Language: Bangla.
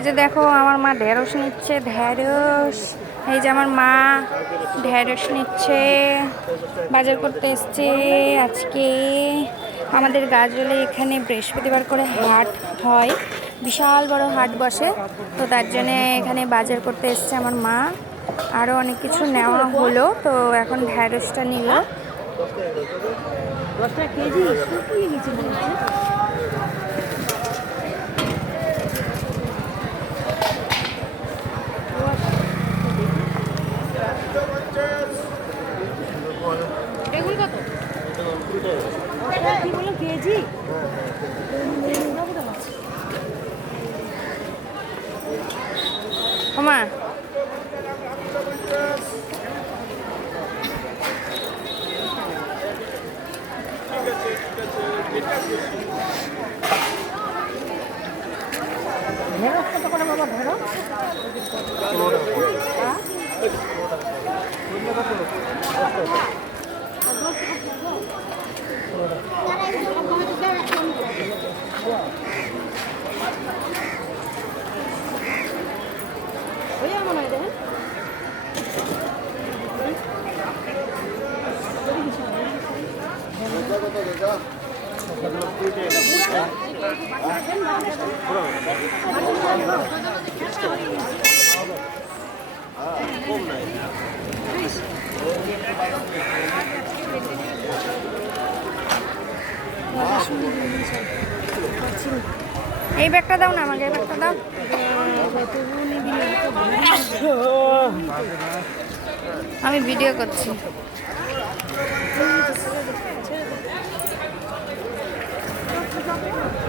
এই যে দেখো, আমার মা ঢেঁড়স নিচ্ছে, ঢেঁড়স। এই যে আমার মা ঢেঁড়স নিচ্ছে। বাজার করতে এসছে আজকে। আমাদের গাজলে এখানে বৃহস্পতিবার করে হাট হয়। বিশাল বড় হাট বসে। তো তার জন্যে এখানে বাজার করতে এসছে আমার মা। আরও অনেক কিছু নেওয়া হলো, তো এখন ঢেঁড়সটা নিল। কেজি বেগুন কত কি কেজি? ওমা। ঢেঁড়স কত করে বাবা ঢেঁড়স এই ব্যাগটা দাও না আমাকে এই ব্যাগটা দাও। আমি ভিডিও করছি। Yeah.